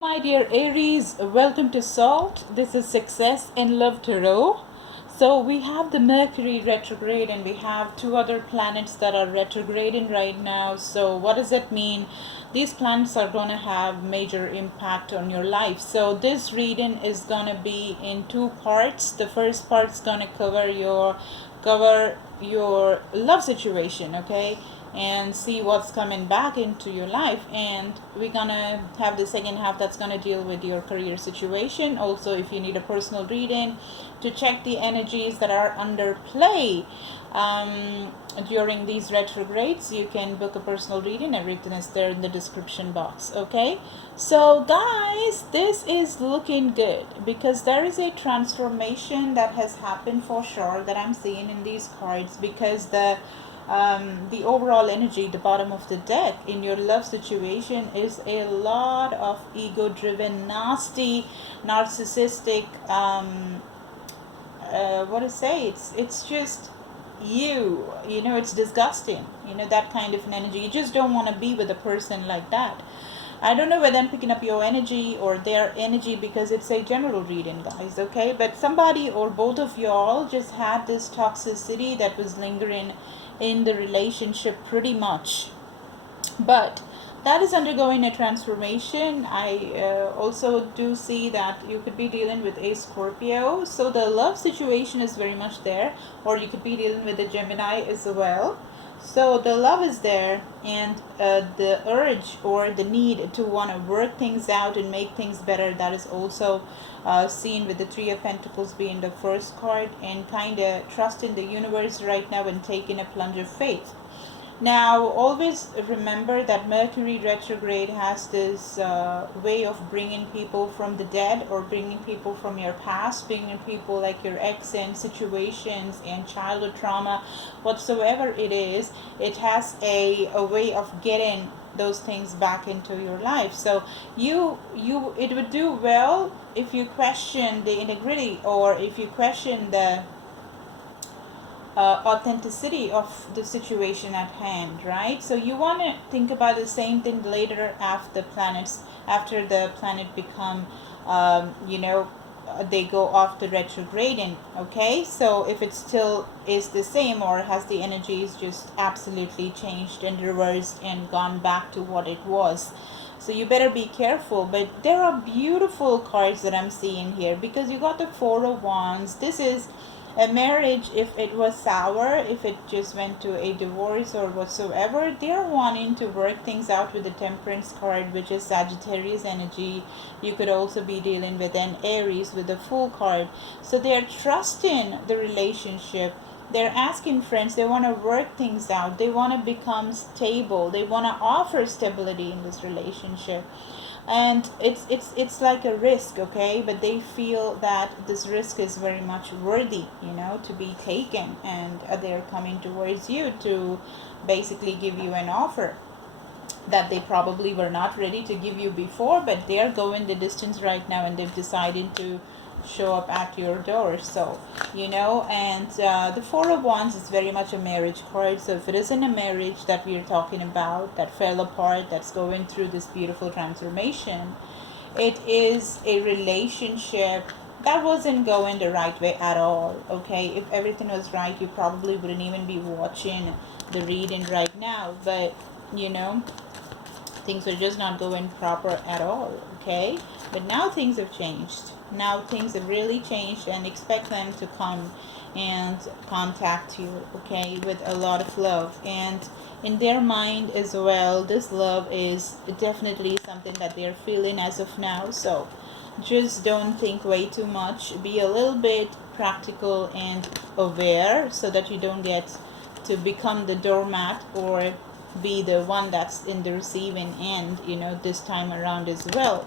My dear Aries, welcome to Salt. This is Success and Love Tarot. So we have the Mercury retrograde and we have two other planets that are retrograding right now. So what does that mean? These planets are going to have major impact on your life. So this reading is going to be in two parts. The first part is going to cover your love situation, okay? And see what's coming back into your life, and we're gonna have the second half that's gonna deal with your career situation. Also, if you need a personal reading to check the energies that are under play during these retrogrades, you can book a personal reading. Everything is there in the description box. Okay, so guys, this is looking good because there is a transformation that has happened for sure that I'm seeing in these cards, because the overall energy, the bottom of the deck in your love situation, is a lot of ego driven, nasty, narcissistic, what to say, it's just you know, it's disgusting, you know, that kind of an energy. You just don't want to be with a person like that. I don't know whether I'm picking up your energy or their energy, because it's a general reading, guys, okay? But somebody or both of y'all just had this toxicity that was lingering in the relationship pretty much. But that is undergoing a transformation. I also do see that you could be dealing with a Scorpio. So the love situation is very much there. Or you could be dealing with a Gemini as well. So the love is there, and the urge or the need to want to work things out and make things better, that is also seen with the Three of Pentacles being the first card, and kind of trust in the universe right now and taking a plunge of faith. Now, always remember that Mercury retrograde has this way of bringing people from the dead, or bringing people from your past, bringing people like your ex and situations and childhood trauma, whatsoever it is. It has a way of getting those things back into your life. So it would do well if you question the integrity, or if you question the authenticity of the situation at hand, right? So you want to think about the same thing later after the planet become, they go off the retrograding. Okay, so if it still is the same, or has the energies just absolutely changed and reversed and gone back to what it was. So you better be careful. But there are beautiful cards that I'm seeing here, because you got the Four of Wands. This is a marriage. If it was sour, if it just went to a divorce or whatsoever, they're wanting to work things out with the Temperance card, which is Sagittarius energy. You could also be dealing with an Aries with the Fool card. So they're trusting the relationship. They're asking friends, they want to work things out, they want to become stable, they want to offer stability in this relationship. And it's like a risk, okay? But they feel that this risk is very much worthy, you know, to be taken. And they're coming towards you to basically give you an offer that they probably were not ready to give you before, but they're going the distance right now, and they've decided to show up at your door. So, you know, and the Four of Wands is very much a marriage card. So if it isn't a marriage that we're talking about that fell apart, that's going through this beautiful transformation, it is a relationship that wasn't going the right way at all. Okay, if everything was right, you probably wouldn't even be watching the reading right now. But you know, things are just not going proper at all. Okay, but now things have changed. Now things have really changed, and expect them to come and contact you, okay, with a lot of love. And in their mind as well, this love is definitely something that they're feeling as of now. So just don't think way too much. Be a little bit practical and aware, so that you don't get to become the doormat, or be the one that's in the receiving end, you know, this time around as well.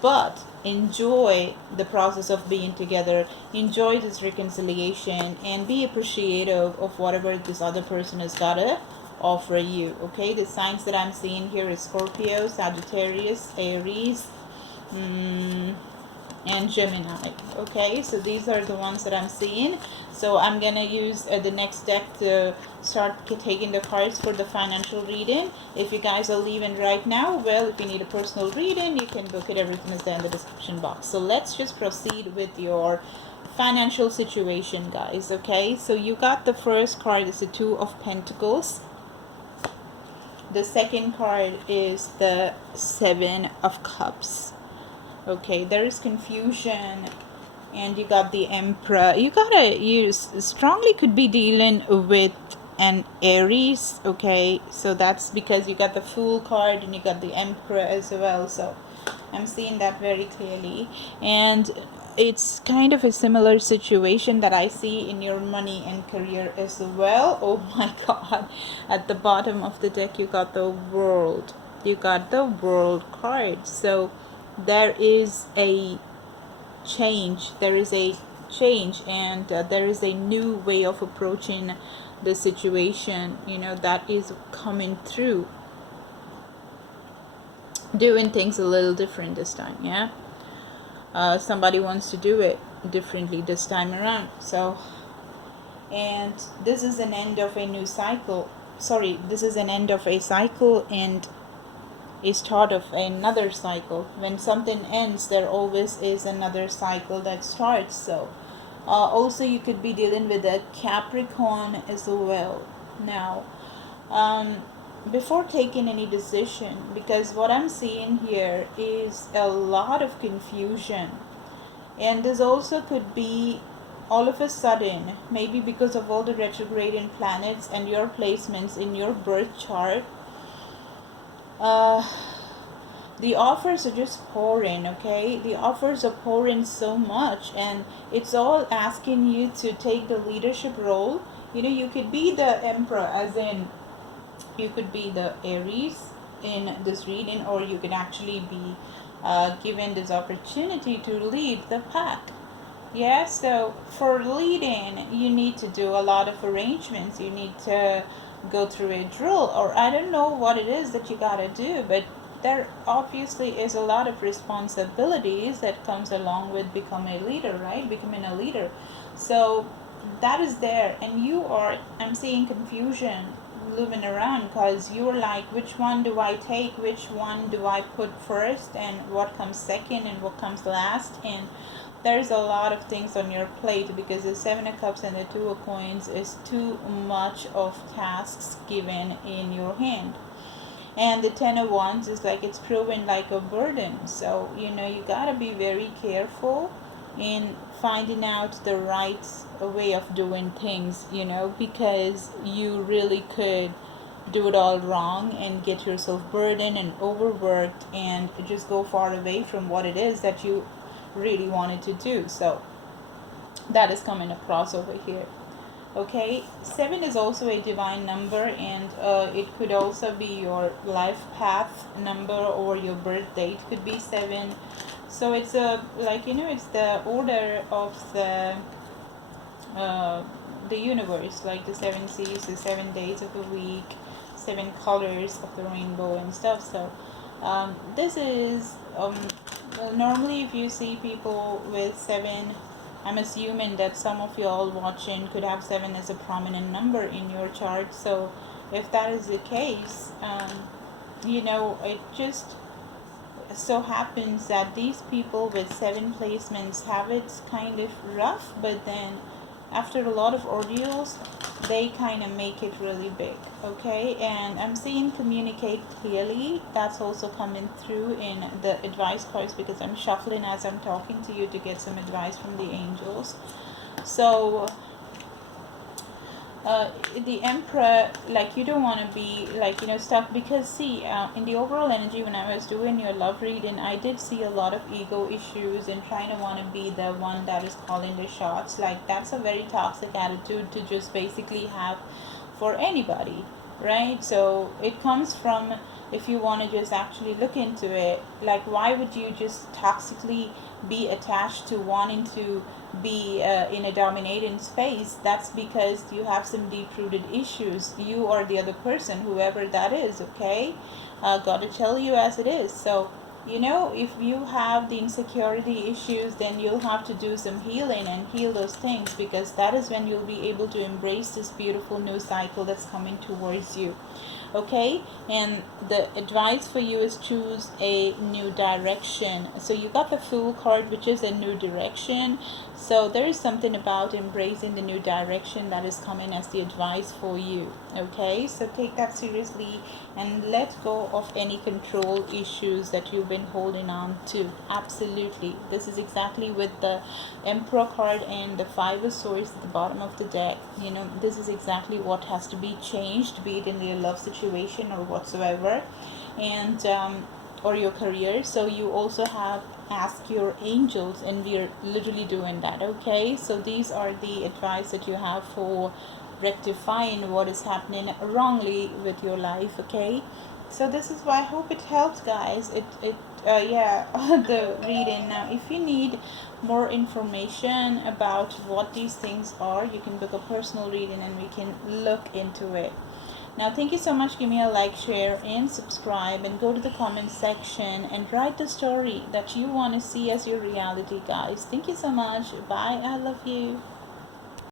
But enjoy the process of being together, enjoy this reconciliation, and be appreciative of whatever this other person has got to offer you. Okay, the signs that I'm seeing here is Scorpio, Sagittarius, Aries, and Gemini. Okay, so these are the ones that I'm seeing. So I'm gonna use the next deck to start taking the cards for the financial reading. If you guys are leaving right now, well, if you need a personal reading, you can book it. Everything is there in the description box. So let's just proceed with your financial situation, guys. Okay, so you got the first card is the Two of Pentacles. The second card is the Seven of Cups. Okay, there is confusion, and you got the Emperor. You strongly could be dealing with an Aries. Okay, so that's because you got the Fool card and you got the Emperor as well. So I'm seeing that very clearly, and it's kind of a similar situation that I see in your money and career as well. Oh my God, at the bottom of the deck you got the World. You got the World card. So there is a change. There is a change, and there is a new way of approaching the situation, you know, that is coming through. Doing things a little different this time, yeah. Somebody wants to do it differently this time around. So, and this is an end of a new cycle. Sorry, this is an end of a cycle and a start of another cycle. When something ends, there always is another cycle that starts. So also you could be dealing with a Capricorn as well now, before taking any decision, because what I'm seeing here is a lot of confusion, and this also could be all of a sudden, maybe because of all the retrograding planets and your placements in your birth chart. The offers are just pouring, okay? The offers are pouring so much, and it's all asking you to take the leadership role. You know, you could be the Emperor, as in you could be the Aries in this reading, or you could actually be given this opportunity to lead the pack. Yeah, so for leading, you need to do a lot of arrangements. You need to go through a drill, or I don't know what it is that you gotta do, but there obviously is a lot of responsibilities that comes along with becoming a leader, right? Becoming a leader. So that is there, and you are, I'm seeing confusion moving around, because you're like, which one do I take, which one do I put first, and what comes second, and what comes last. And there's a lot of things on your plate, because the Seven of Cups and the Two of Coins is too much of tasks given in your hand. And the Ten of Wands is like, it's proven like a burden. So, you know, you gotta be very careful in finding out the right way of doing things, you know, because you really could do it all wrong and get yourself burdened and overworked and just go far away from what it is that you really wanted to do. So that is coming across over here. Okay, 7 is also a divine number, and it could also be your life path number, or your birth date could be 7. So it's a, like, you know, it's the order of the universe, like the 7 seas, the 7 days of the week, 7 colors of the rainbow and stuff. So this is normally if you see people with 7, I'm assuming that some of y'all watching could have 7 as a prominent number in your chart. So if that is the case, you know, it just so happens that these people with 7 placements have it kind of rough, but then after a lot of ordeals, they kind of make it really big. Okay, and I'm seeing communicate clearly. That's also coming through in the advice cards, because I'm shuffling as I'm talking to you to get some advice from the angels. So the Emperor, like, you don't want to be, like, you know, stuck, because see, in the overall energy, when I was doing your love reading, I did see a lot of ego issues and trying to want to be the one that is calling the shots. Like, that's a very toxic attitude to just basically have for anybody, right? So it comes from, if you want to just actually look into it, like, why would you just toxically be attached to wanting to be in a dominating space? That's because you have some deep-rooted issues, you or the other person, whoever that is. Okay, gotta tell you as it is. So you know, if you have the insecurity issues, then you'll have to do some healing and heal those things, because that is when you'll be able to embrace this beautiful new cycle that's coming towards you. Okay, and the advice for you is choose a new direction. So you got the Fool card, which is a new direction. So there is something about embracing the new direction that is coming as the advice for you. Okay, so take that seriously and let go of any control issues that you've been holding on to. Absolutely, this is exactly with the Emperor card and the Five of Swords at the bottom of the deck. You know, this is exactly what has to be changed, be it in your love situation or whatsoever, and or your career. So you also have ask your angels, and we are literally doing that. Okay, so these are the advice that you have for rectifying what is happening wrongly with your life. Okay, so this is why I hope it helps, guys. Yeah, the reading. Now if you need more information about what these things are, you can book a personal reading and we can look into it. Now, thank you so much. Give me a like, share, and subscribe, and go to the comment section and write the story that you want to see as your reality, guys. Thank you so much. Bye. I love you.